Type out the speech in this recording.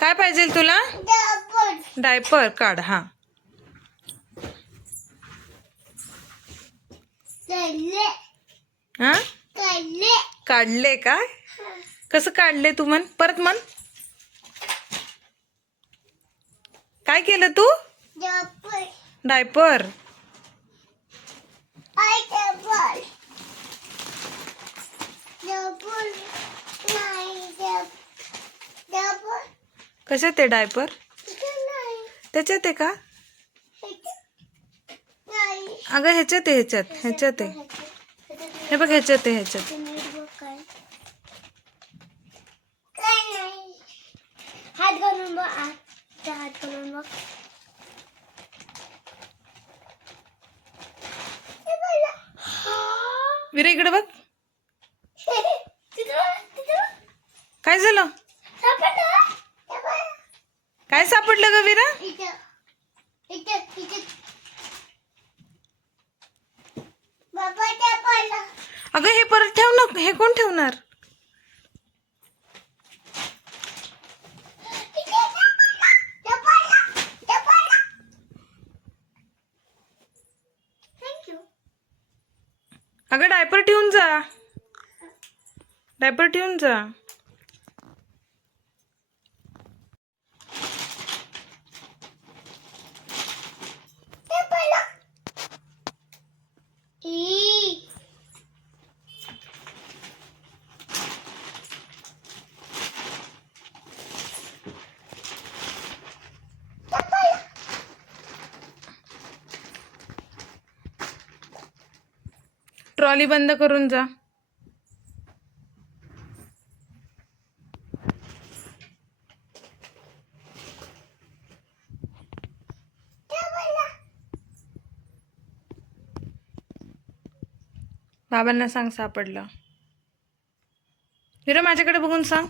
काय पाहिजे तुला? डायपर काढ. हा हा काढले का? कसं काढले तू? म्हण परत म्हण. काय केलं तू? डायपर. कशात आहे डायपर? त्याच्यात आहे का? अगं ह्याच्यात आहे, ह्याच्यात आहे. हे बघ ह्याच्यात आहे, ह्याच्यात. हात घालून बघ, हात घालून बघ. विरा इकडे बघ. काय झालं? काय सापडलं ग विरा? अगं हे परत ठेव ना. हे कोण ठेवणार? अगं डायपर ठेवून जा. डायपर ठेवून जा. ट्रॉली बंद करून जा. बाबांना सांग सापडलं. विरा माझ्याकडे बघून सांग.